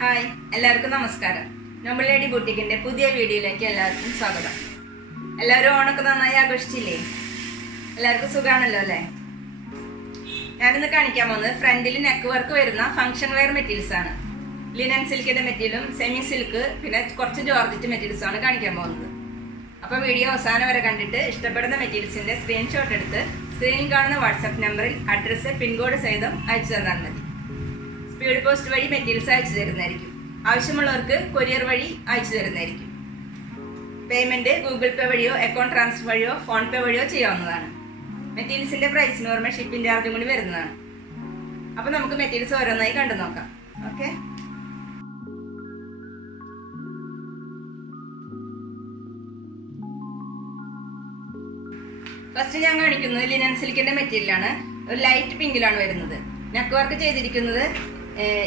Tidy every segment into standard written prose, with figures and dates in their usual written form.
Hi, എല്ലാവർക്കും നമസ്കാരം. Noble lady ബുട്ടിക്കിന്റെ പുതിയ വീഡിയോയിലേക്ക് എല്ലാവർക്കും സ്വാഗതം. എല്ലാവരും ഓണൊക്കെ നന്നായി ആഘോഷിച്ചില്ലേ? എല്ലാവർക്കും സുഖാണല്ലോ അല്ലേ? ഞാനിന്ന് കാണിക്കാൻ പോകുന്നത് ഫ്രണ്ടിൽ നെക്ക് വർക്ക് വരുന്ന ഫംഗ്ഷൻ വെയർ മെറ്റീരിയൽസ് ആണ്. ലിനൻ സിൽക്കിന്റെ മെറ്റീരിയലും സെമി സിൽക്ക് പിന്നെ കുറച്ച് ജോർജറ്റ് മെറ്റീരിയൽസ് ആണ് കാണിക്കാൻ പോകുന്നത്. അപ്പോൾ വീഡിയോ അവസാനം വരെ കണ്ടിട്ട് ഇഷ്ടപ്പെടുന്ന മെറ്റീരിയൽസിന്റെ സ്ക്രീൻഷോട്ട് എടുത്ത് സ്ക്രീനിൽ കാണുന്ന വാട്സാപ്പ് നമ്പറിൽ അഡ്രസ്സ് പിൻകോഡ് സഹിതം അയച്ചു തന്നാൽ മതി. സ്പീഡ് പോസ്റ്റ് വഴി മെറ്റീരിയൽസ് അയച്ചു തരുന്നതായിരിക്കും. ആവശ്യമുള്ളവർക്ക് കൊറിയർ വഴി അയച്ചു തരുന്നതായിരിക്കും. പേയ്മെന്റ് ഗൂഗിൾ പേ വഴിയോ അക്കൗണ്ട് ട്രാൻസ്ഫർ വഴിയോ ഫോൺ പേ വഴിയോ ചെയ്യാവുന്നതാണ്. മെറ്റീരിയൽസിന്റെ പ്രൈസിന് പുറമെ ഷിപ്പിംഗ് ചാർജും കൂടി വരുന്നതാണ്. അപ്പോൾ നമുക്ക് മെറ്റീരിയൽസ് ഓരോന്നായി കണ്ടു നോക്കാം. ഓക്കെ, ഫസ്റ്റ് ഞാൻ കാണിക്കുന്നത് ലിനൻ സിൽക്കിന്റെ മെറ്റീരിയലാണ്. ഒരു ലൈറ്റ് പിങ്കിലാണ് വരുന്നത്. നെക്ക് വർക്ക് ചെയ്തിരിക്കുന്നത്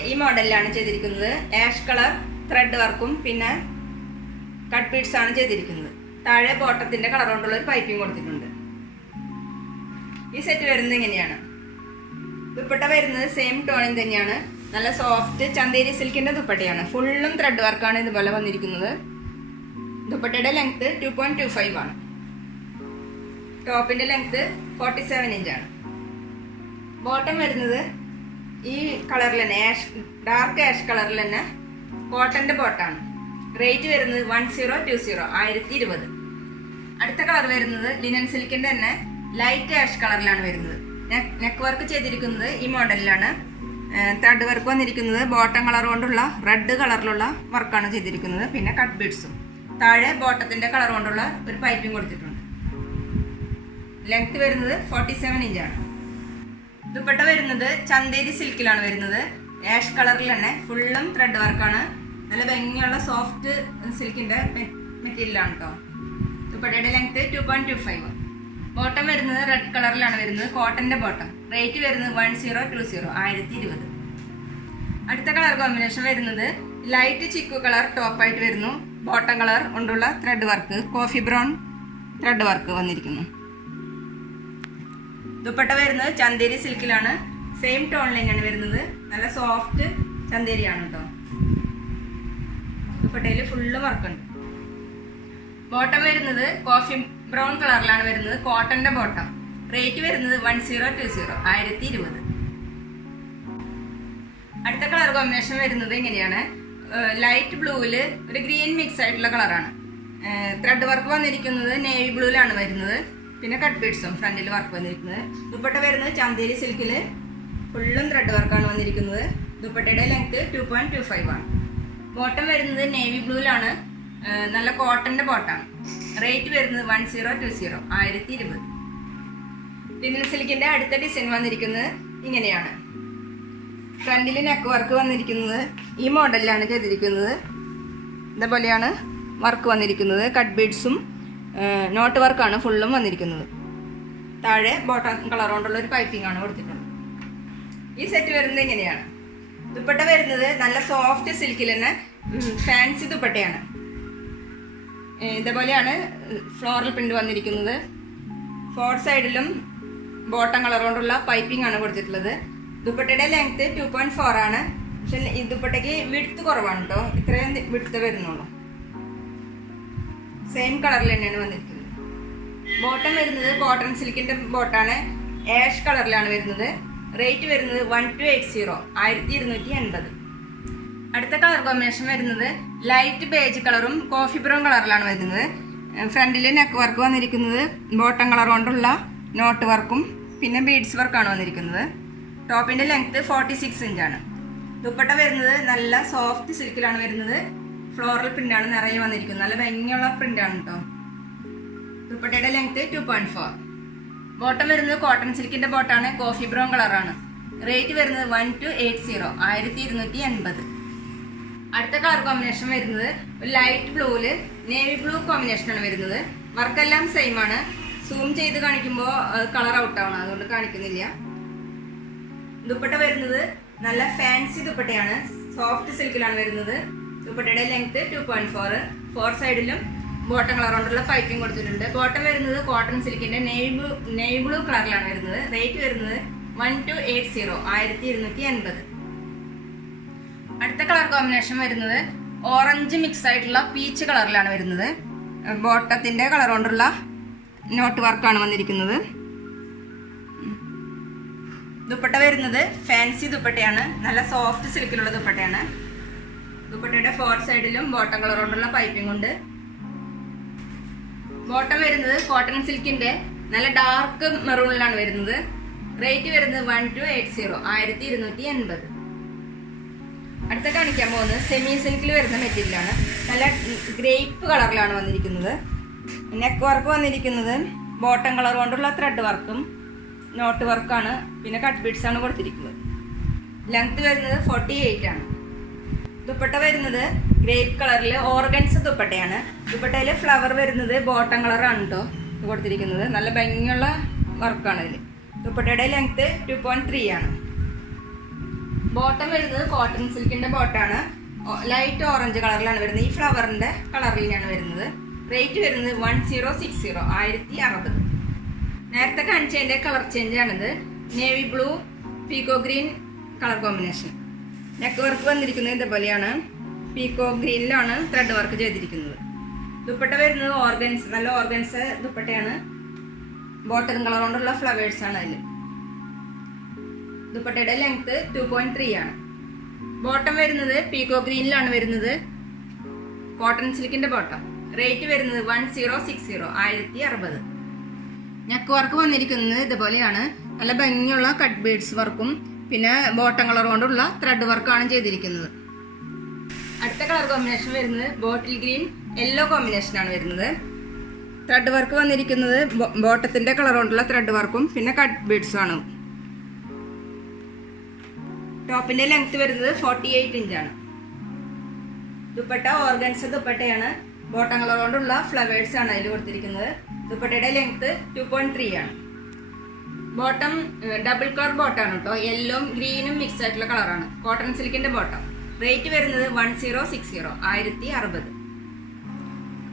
ഈ മോഡലിലാണ് ചെയ്തിരിക്കുന്നത്. ആഷ് കളർ ത്രെഡ് വർക്കും പിന്നെ കട്ട് ബീഡ്സ് ആണ് ചെയ്തിരിക്കുന്നത്. താഴെ ബോട്ടത്തിന്റെ കളർ കൊണ്ടുള്ള ഒരു പൈപ്പിംഗ് കൊടുത്തിട്ടുണ്ട്. ഈ സെറ്റ് വരുന്നത് ഇങ്ങനെയാണ്. ദുപ്പട്ട വരുന്നത് സെയിം ടോണിൽ തന്നെയാണ്. നല്ല സോഫ്റ്റ് ചന്തേരി സിൽക്കിന്റെ ദുപ്പട്ടയാണ്. ഫുള്ളും ത്രെഡ് വർക്കാണ് ഇതുപോലെ വന്നിരിക്കുന്നത്. ദുപ്പട്ടയുടെ ലെങ്ത് 2.25 ആണ്. ടോപ്പിന്റെ ലെങ്ത് 47 ഇഞ്ചാണ്. ബോട്ടം വരുന്നത് ഈ കളറിൽ തന്നെ ഡാർക്ക് ആഷ് കളറിൽ തന്നെ കോട്ടന്റെ ബോട്ടാണ്. റേറ്റ് വരുന്നത് 1020. അടുത്ത കളർ വരുന്നത് ലിനൻ സിൽക്കിന്റെ തന്നെ ലൈറ്റ് ആഷ് കളറിലാണ് വരുന്നത്. നെക്ക് വർക്ക് ചെയ്തിരിക്കുന്നത് ഈ മോഡലിലാണ്. ത്രെഡ് വർക്ക് വന്നിരിക്കുന്നത് ബോട്ടം കളർ കൊണ്ടുള്ള റെഡ് കളറിലുള്ള വർക്കാണ് ചെയ്തിരിക്കുന്നത്. പിന്നെ കട്ട് ബീഡ്സും താഴെ ബോട്ടത്തിന്റെ കളർ കൊണ്ടുള്ള ഒരു പൈപ്പിംഗ് കൊടുത്തിട്ടുണ്ട്. ലെങ്ത് വരുന്നത് 47 ഇഞ്ചാണ്. ദുപ്പട്ട വരുന്നത് ചന്തേരി സിൽക്കിലാണ് വരുന്നത്. ആഷ് കളറിൽ തന്നെ ഫുള്ളും ത്രെഡ് വർക്കാണ്. നല്ല ഭംഗിയുള്ള സോഫ്റ്റ് സിൽക്കിന്റെ മെറ്റീരിയലാണ് കേട്ടോ. ദുപ്പട്ടയുടെ ലെങ്ത് 2.25. ബോട്ടം വരുന്നത് റെഡ് കളറിലാണ് വരുന്നത്. കോട്ടന്റെ ബോട്ടം. റേറ്റ് വരുന്നത് 1020. അടുത്ത കളർ കോമ്പിനേഷൻ വരുന്നത് ലൈറ്റ് ചിക്കു കളർ ടോപ്പായിട്ട് വരുന്നു. ബോട്ടം കളർ കൊണ്ടുള്ള thread work coffee brown thread work വന്നിരിക്കുന്നു. ദുപ്പട്ട വരുന്നത് ചന്തേരി സിൽക്കിലാണ്. സെയിം ടോണിൽ തന്നെയാണ് വരുന്നത്. നല്ല സോഫ്റ്റ് ചന്തേരിയാണ് കേട്ടോ. ദുപ്പട്ടയിൽ ഫുള്ള് വർക്കുണ്ട്. ബോട്ടം വരുന്നത് കോഫി ബ്രൗൺ കളറിലാണ് വരുന്നത്. കോട്ടന്റെ ബോട്ടം. റേറ്റ് വരുന്നത് 1020. അടുത്ത കളർ കോമ്പിനേഷൻ വരുന്നത് ഇങ്ങനെയാണ്. ലൈറ്റ് ബ്ലൂവില് ഒരു ഗ്രീൻ മിക്സ് ആയിട്ടുള്ള കളറാണ്. ത്രെഡ് വർക്ക് വന്നിരിക്കുന്നത് നേവി ബ്ലൂവിലാണ് വരുന്നത്. പിന്നെ കട്ട് ബീഡ്സും ഫ്രണ്ടിൽ വർക്ക് വന്നിരിക്കുന്നത്. ദുപ്പട്ട വരുന്നത് ചന്തേരി സിൽക്കിൽ ഫുള്ളും ത്രെഡ് വർക്കാണ് വന്നിരിക്കുന്നത്. ദുപ്പട്ടയുടെ ലെങ്ത് 2.25 ആണ്. ബോട്ടം വരുന്നത് നേവി ബ്ലൂവിലാണ്. നല്ല കോട്ടന്റെ ബോട്ടാണ്. റേറ്റ് വരുന്നത് 1020. ലിനൻ സിൽക്കിന്റെ അടുത്ത ഡിസൈൻ വന്നിരിക്കുന്നത് ഇങ്ങനെയാണ്. ഫ്രണ്ടിൽ നെക്ക് വർക്ക് വന്നിരിക്കുന്നത് ഈ മോഡലിലാണ് ചെയ്തിരിക്കുന്നത്. ഇതേപോലെയാണ് വർക്ക് വന്നിരിക്കുന്നത്. കട്ട് ബീഡ്സും നോട്ട് വർക്കാണ് ഫുള്ളും വന്നിരിക്കുന്നത്. താഴെ ബോട്ടം കളർ കൊണ്ടുള്ള ഒരു പൈപ്പിംഗ് ആണ് കൊടുത്തിട്ടുള്ളത്. ഈ സെറ്റ് വരുന്നത് ഇങ്ങനെയാണ്. ദുപ്പട്ട വരുന്നത് നല്ല സോഫ്റ്റ് സിൽക്കിൽ തന്നെ ഫാൻസി ദുപ്പട്ടയാണ്. ഇതേപോലെയാണ് ഫ്ലോറൽ പ്രിന്റ് വന്നിരിക്കുന്നത്. ഫോർ സൈഡിലും ബോട്ടം കളർ കൊണ്ടുള്ള പൈപ്പിംഗ് ആണ് കൊടുത്തിട്ടുള്ളത്. ദുപ്പട്ടയുടെ ലെങ്ത് 2.4 ആണ്. പക്ഷെ ഈ ദുപ്പട്ടയ്ക്ക് വിഡ്ത്ത് കുറവാണ് കേട്ടോ. ഇത്രയും വിഡ്ത്ത് വരുന്നുള്ളൂ. സെയിം കളറിൽ തന്നെയാണ് വന്നിരിക്കുന്നത്. ബോട്ടം വരുന്നത് കോട്ടൺ സിൽക്കിന്റെ ബോട്ടാണ്. ആഷ് കളറിലാണ് വരുന്നത്. റേറ്റ് വരുന്നത് 1280. അടുത്ത കളർ കോമ്പിനേഷൻ വരുന്നത് ലൈറ്റ് ബേജ് കളറും കോഫി ബ്രൗൺ കളറിലാണ് വരുന്നത്. ഫ്രണ്ടിൽ നെക്ക് വർക്ക് വന്നിരിക്കുന്നത് ബോട്ടം കളർ കൊണ്ടുള്ള നോട്ട് വർക്കും പിന്നെ ബീഡ്സ് വർക്കാണ് വന്നിരിക്കുന്നത്. ടോപ്പിന്റെ ലെങ്ത് 46 ഇഞ്ചാണ്. ദുപ്പട്ട വരുന്നത് നല്ല സോഫ്റ്റ് സിൽക്കിലാണ് വരുന്നത്. ഫ്ലോറൽ പ്രിന്റാണ് നിറയെ വന്നിരിക്കുന്നത്. നല്ല ഭംഗിയുള്ള പ്രിന്റാണ് കേട്ടോ. ദുപ്പട്ടയുടെ ലെങ്ത് 2.4. ബോട്ടം വരുന്നത് കോട്ടൺ സിൽക്കിന്റെ ബോട്ടാണ്. കോഫി ബ്രൗൺ കളറാണ്. റേറ്റ് വരുന്നത് 1280. അടുത്ത കളർ കോമ്പിനേഷൻ വരുന്നത് ഒരു ലൈറ്റ് ബ്ലൂവില് നേവി ബ്ലൂ കോമ്പിനേഷനാണ് വരുന്നത്. വർക്കെല്ലാം സെയിം ആണ്. സൂം ചെയ്ത് കാണിക്കുമ്പോൾ കളർ ഔട്ട് ആവണം, അതുകൊണ്ട് കാണിക്കുന്നില്ല. ദുപ്പട്ട വരുന്നത് നല്ല ഫാൻസി ദുപ്പട്ടയാണ്. സോഫ്റ്റ് സിൽക്കിലാണ് വരുന്നത്. ദുപ്പട്ടയുടെ ലെങ്ത് 2.4. ഫോർ സൈഡിലും ബോട്ടം കളർ കൊണ്ടുള്ള പൈപ്പിംഗ് കൊടുത്തിട്ടുണ്ട്. ബോട്ടം വരുന്നത് കോട്ടൺ സിൽക്കിന്റെ നേവി ബ്ലൂ കളറിലാണ് വരുന്നത്. റേറ്റ് വരുന്നത് 1280. അടുത്ത കളർ കോമ്പിനേഷൻ വരുന്നത് ഓറഞ്ച് മിക്സ് ആയിട്ടുള്ള പീച്ച് കളറിലാണ് വരുന്നത്. ബോട്ടത്തിന്റെ കളർ കൊണ്ടുള്ള നോട്ട് വർക്കാണ് വന്നിരിക്കുന്നത്. ദുപ്പട്ട വരുന്നത് ഫാൻസി ദുപ്പട്ടയാണ്. നല്ല സോഫ്റ്റ് സിൽക്കിലുള്ള ദുപ്പട്ടയാണ്. ദുപ്പട്ടയുടെ 4 സൈഡിലും ബോട്ടം കളർ കൊണ്ടുള്ള പൈപ്പിംഗ് ഉണ്ട്. ബോട്ടം വരുന്നത് കോട്ടൺ സിൽക്കിന്റെ നല്ല ഡാർക്ക് മെറൂണിലാണ് വരുന്നത്. റേറ്റ് വരുന്നത് 1280 1280. അടുത്ത കാണിക്കാൻ പോകുന്നത് സെമി സിൽക്കിൽ വരുന്ന മെറ്റീരിയലാണ്. നല്ല ഗ്രേപ്പ് കളറിലാണ് വന്നിരിക്കുന്നത്. നെക്ക് വർക്ക് വന്നിരിക്കുന്നത് ബോട്ടം കളർ കൊണ്ടുള്ള ത്രെഡ് വർക്കും നോട്ട് വർക്കാണ്. പിന്നെ കട്ട് ബീഡ്സ് ആണ് കൊടുത്തിരിക്കുന്നത്. ലെങ്ത് വരുന്നത് 48 ആണ്. ദുപ്പട്ട വരുന്നത് ഗ്രേപ്പ് കളറിൽ ഓർഗൻസ് ദുപ്പട്ടയാണ്. ദുപ്പട്ടയിൽ ഫ്ലവർ വരുന്നത് ബോട്ടം കളറാണ് കേട്ടോ കൊടുത്തിരിക്കുന്നത്. നല്ല ഭംഗിയുള്ള വർക്കാണ് ഇതിൽ. ദുപ്പട്ടയുടെ ലെങ്ത് 2.3 ആണ്. ബോട്ടം വരുന്നത് കോട്ടൺ സിൽക്കിന്റെ ബോട്ടാണ്. ലൈറ്റ് ഓറഞ്ച് കളറിലാണ് വരുന്നത്. ഈ ഫ്ലവറിന്റെ കളറിലാണ് വരുന്നത്. റേറ്റ് വരുന്നത് 1060 1060. നേരത്തെ കാണിച്ചതിന്റെ കളർ ചേഞ്ച് ആണിത്. Navy blue പീക്കോ green colour combination. Neck work വന്നിരിക്കുന്നത് ഇതേപോലെയാണ്. പീക്കോ ഗ്രീനിലാണ് ത്രെഡ് വർക്ക് ചെയ്തിരിക്കുന്നത്. ദുപ്പട്ട വരുന്നത് ഓർഗൻസ്, നല്ല ഓർഗൻസ് ദുപ്പട്ടയാണ്. ബോട്ടം കളർ കൊണ്ടുള്ള ഫ്ലവേഴ്സ് ആണ് അതിൽ. ദുപ്പട്ടയുടെ ലെങ്ത് 2.3 ആണ്. ബോട്ടം വരുന്നത് പീക്കോ ഗ്രീനിലാണ് വരുന്നത്. Cotton സിൽക്കിന്റെ bottom. റേറ്റ് വരുന്നത് 1060 1060. നെക്ക് വർക്ക് വന്നിരിക്കുന്നത് ഇതുപോലെയാണ്. നല്ല ഭംഗിയുള്ള കട്ട് ബീഡ്സ് വർക്കും പിന്നെ ബോട്ടം കളർ കൊണ്ടുള്ള ത്രെഡ് വർക്കാണ് ചെയ്തിരിക്കുന്നത്. അടുത്ത കളർ കോമ്പിനേഷൻ വരുന്നത് ബോട്ടിൽ ഗ്രീൻ യെല്ലോ കോമ്പിനേഷനാണ് വരുന്നത്. ത്രെഡ് വർക്ക് വന്നിരിക്കുന്നത് ബോട്ടത്തിന്റെ കളർ കൊണ്ടുള്ള ത്രെഡ് വർക്കും പിന്നെ കട്ട് ബീഡ്സും ആണ്. ടോപ്പിന്റെ ലെങ്ത് വരുന്നത് 48 ഇഞ്ചാണ്. ദുപ്പട്ട ഓർഗൻസ് ദുപ്പട്ടയാണ്. ബോട്ടം കളർ കൊണ്ടുള്ള ഫ്ലവേഴ്സ് ആണ് അതിൽ കൊടുത്തിരിക്കുന്നത്. ദുപ്പട്ടയുടെ ലെങ്ത് 2.3 ആണ്. ബോട്ടം ഡബിൾ കളർ ബോട്ടാണ് കേട്ടോ. യെല്ലോയും ഗ്രീനും മിക്സ് ആയിട്ടുള്ള കളറാണ്. Cotton സിൽക്കിന്റെ bottom. റേറ്റ് വരുന്നത് 1060 1060.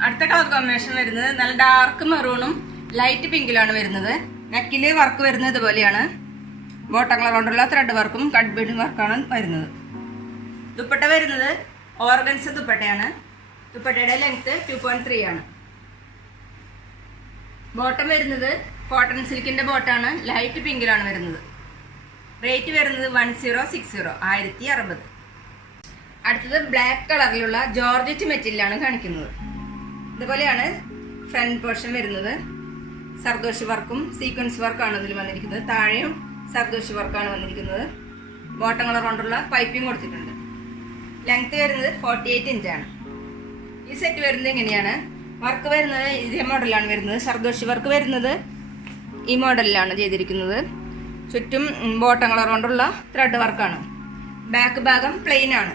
അടുത്ത കളർ കോമ്പിനേഷൻ വരുന്നത് നല്ല ഡാർക്ക് മെറൂണും ലൈറ്റ് പിങ്കിലാണ് വരുന്നത്. നെക്കില് വർക്ക് വരുന്നത് ഇതുപോലെയാണ്. ബോട്ടം കളർ കൊണ്ടുള്ള ത്രെഡ് വർക്കും കട്ട് ബീഡ് വർക്കാണ് വരുന്നത്. ദുപ്പട്ട വരുന്നത് ഓർഗൻസ് ദുപ്പട്ടയാണ്. ദുപ്പട്ടയുടെ ലെങ്ത് 2.3 ആണ്. ബോട്ടം വരുന്നത് കോട്ടൺ സിൽക്കിന്റെ ബോട്ടാണ്. ലൈറ്റ് പിങ്കിലാണ് വരുന്നത്. റേറ്റ് വരുന്നത് 1060 1060. അടുത്തത് ബ്ലാക്ക് കളറിലുള്ള ജോർജറ്റ് മെറ്റീരിയലാണ് കാണിക്കുന്നത്. ഇതുപോലെയാണ് ഫ്രണ്ട് പോർഷൻ വരുന്നത്. സർദോഷി വർക്കും സീക്വൻസ് വർക്കാണ് ഇതിൽ വന്നിരിക്കുന്നത്. താഴെയും സർദോഷി വർക്കാണ് വന്നിരിക്കുന്നത്. ബോട്ടം കളർ കൊണ്ടുള്ള പൈപ്പിംഗ് കൊടുത്തിട്ടുണ്ട്. ലെങ്ത് വരുന്നത് 48 ഇഞ്ചാണ്. ഈ സെറ്റ് വരുന്നത് ഇങ്ങനെയാണ്. വർക്ക് വരുന്നത് ഇതേ മോഡലാണ് വരുന്നത്. സർദോഷി വർക്ക് വരുന്നത് ഈ മോഡലിലാണ് ചെയ്തിരിക്കുന്നത്. ചുറ്റും ബോട്ടം കളർ കൊണ്ടുള്ള ത്രെഡ് വർക്കാണ്. ബാക്ക് ഭാഗം പ്ലെയിൻ ആണ്.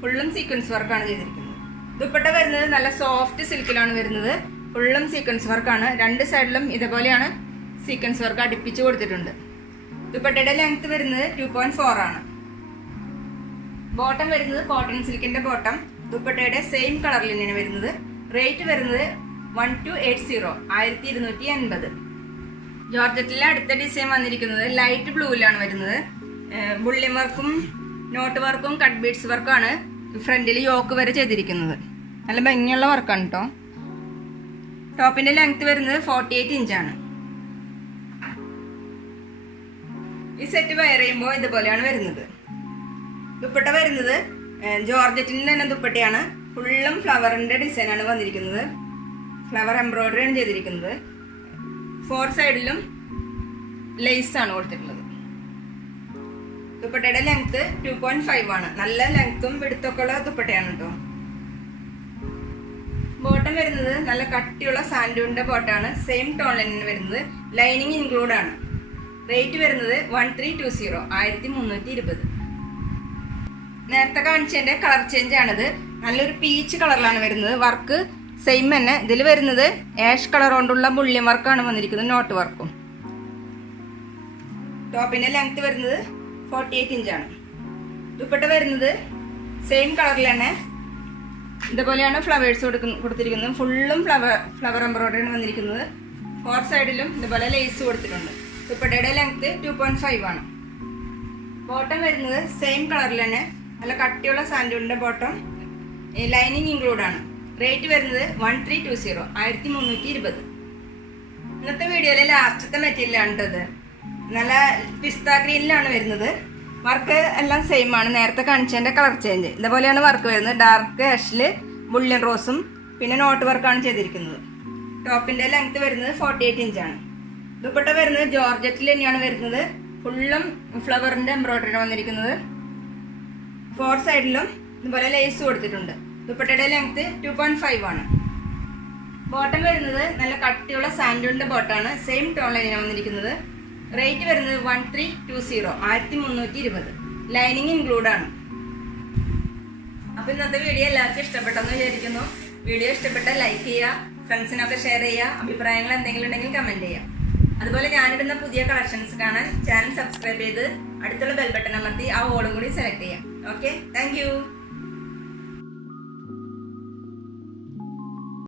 ഫുള്ളും സീക്വൻസ് വർക്കാണ് ചെയ്തിരിക്കുന്നത്. ദുപ്പട്ട വരുന്നത് നല്ല സോഫ്റ്റ് സിൽക്കിലാണ് വരുന്നത്. ഫുള്ളും സീക്വൻസ് വർക്കാണ്. രണ്ട് സൈഡിലും ഇതേപോലെയാണ് സീക്വൻസ് വർക്ക് അടുപ്പിച്ച് കൊടുത്തിട്ടുണ്ട്. ദുപ്പട്ടയുടെ ലെങ്ത് വരുന്നത് 2.4 ആണ്. ബോട്ടം വരുന്നത് കോട്ടൺ സിൽക്കിന്റെ ബോട്ടം. ദുപ്പട്ടയുടെ സെയിം കളറിൽ തന്നെയാണ് വരുന്നത്. റേറ്റ് വരുന്നത് 1280 1280. ജോർജറ്റിലെ അടുത്ത ഡിസൈൻ വന്നിരിക്കുന്നത് ലൈറ്റ് ബ്ലൂവിലാണ് വരുന്നത്. ബുള്ളിം വർക്കും നോട്ട് വർക്കും കട്ട് ബീഡ്സ് വർക്കാണ് ഫ്രണ്ടിൽ യോക്ക് വരെ ചെയ്തിരിക്കുന്നത്. നല്ല ഭംഗിയുള്ള വർക്കാണ് കേട്ടോ. ടോപ്പിന്റെ ലെങ്ത് വരുന്നത് 48 ഇഞ്ചാണ്. ഈ സെറ്റ് വെയർ ചെയ്യുമ്പോൾ ഇതുപോലെയാണ് വരുന്നത്. ദുപ്പട്ട വരുന്നത് ജോർജറ്റിന്റെ തന്നെ ദുപ്പട്ടയാണ്. ഫുള്ളും ഫ്ലവറിന്റെ ഡിസൈനാണ് വന്നിരിക്കുന്നത്. ഫ്ലവർ എംബ്രോയിഡറി ആണ് ചെയ്തിരിക്കുന്നത്. 4 സൈഡിലും ലേസ് ആണ് കൊടുത്തിട്ടുള്ളത്. ദുപ്പട്ടയുടെ ലെങ്ത് 2.5 ആണ്. നല്ല ലെങ്ത്തും വിടുത്തൊക്കെ ഉള്ള ദുപ്പട്ടയാണ് കേട്ടോ. ബോട്ടം വരുന്നത് നല്ല കട്ടിയുള്ള സാൻഡൂണിന്റെ ബോട്ടാണ്. സെയിം ടോണിലാണ് വരുന്നത്. ലൈനിങ് ഇൻക്ലൂഡ് ആണ്. റേറ്റ് വരുന്നത് 1320 1320. നേരത്തെ കാണിച്ചതിന്റെ കളർ ചേഞ്ച് ആണിത്. നല്ലൊരു പീച്ച് കളറിലാണ് വരുന്നത്. വർക്ക് സെയിം തന്നെ. ഇതിൽ വരുന്നത് ആഷ് കളർ കൊണ്ടുള്ള ബുള്ളിയം വർക്കാണ് വന്നിരിക്കുന്നത്. നോട്ട് വർക്കും. ടോപ്പിന്റെ ലെങ്ത് വരുന്നത് 48 ഇഞ്ചാണ്. ദുപ്പട്ട വരുന്നത് സെയിം കളറിൽ തന്നെ ഇതുപോലെയാണ് ഫ്ലവേഴ്സ് കൊടുത്തിരിക്കുന്നത്. ഫുള്ളും ഫ്ലവർ എംബ്രോയിഡറി ആണ് വന്നിരിക്കുന്നത്. 4 സൈഡിലും ഇതുപോലെ ലേസ് കൊടുത്തിട്ടുണ്ട്. ദുപ്പട്ടയുടെ ലെങ്ത് 2.5 ആണ്. ബോട്ടം വരുന്നത് സെയിം കളറിൽ തന്നെ നല്ല കട്ടിയുള്ള സാൻഡൂണിൻ്റെ ബോട്ടം, ലൈനിങ് ഇൻക്ലൂഡ് ആണ്. റേറ്റ് വരുന്നത് 1320, 1320. ഇന്നത്തെ വീഡിയോയിലെ ലാസ്റ്റത്തെ മെറ്റീരിയലാണ് കേട്ടത്. നല്ല പിസ്ത ഗ്രീനിലാണ് വരുന്നത്. വർക്ക് എല്ലാം സെയിം ആണ്, നേരത്തെ കാണിച്ചതിൻ്റെ കളർ ചേഞ്ച്. ഇതേപോലെയാണ് വർക്ക് വരുന്നത്. ഡാർക്ക് ആഷിൽ ബുള്ളിയൻ റോസും പിന്നെ നോട്ട് വർക്കാണ് ചെയ്തിരിക്കുന്നത്. ടോപ്പിൻ്റെ ലെങ്ത് വരുന്നത് 48 ഇഞ്ചാണ്. ദുപ്പട്ട വരുന്നത് ജോർജറ്റിൽ തന്നെയാണ് വരുന്നത്. ഫുള്ളും ഫ്ലവറിൻ്റെ എംബ്രോയിഡറി വന്നിരിക്കുന്നത്. 4 സൈഡിലും ഇതുപോലെ ലേസ് കൊടുത്തിട്ടുണ്ട്. ദുപ്പട്ടയുടെ ലെങ്ത് 2.5 ആണ്. ബോട്ടം വരുന്നത് നല്ല കട്ടിയുള്ള സാൻഡൂണിൻ്റെ ബോട്ടാണ്. സെയിം ടോൺ ലൈനാണ് വന്നിരിക്കുന്നത്. റേറ്റ് വരുന്നത് 1320, 1320. ലൈനിങ് ഇൻക്ലൂഡ് ആണ്. അപ്പോൾ ഇന്നത്തെ വീഡിയോ എല്ലാവർക്കും ഇഷ്ടപ്പെട്ടെന്ന് വിചാരിക്കുന്നു. വീഡിയോ ഇഷ്ടപ്പെട്ടാൽ ലൈക്ക് ചെയ്യുക, ഫ്രണ്ട്സിനൊക്കെ ഷെയർ ചെയ്യുക, അഭിപ്രായങ്ങൾ എന്തെങ്കിലും ഉണ്ടെങ്കിൽ കമൻറ്റ് ചെയ്യുക. അതുപോലെ ഞാനിടുന്ന പുതിയ കളക്ഷൻസ് കാണാൻ ചാനൽ സബ്സ്ക്രൈബ് ചെയ്ത് അടുത്തുള്ള ബെൽ ബട്ടൺ അമർത്തി ആ ഓളും കൂടി സെലക്ട് ചെയ്യാം. Okay, thank you.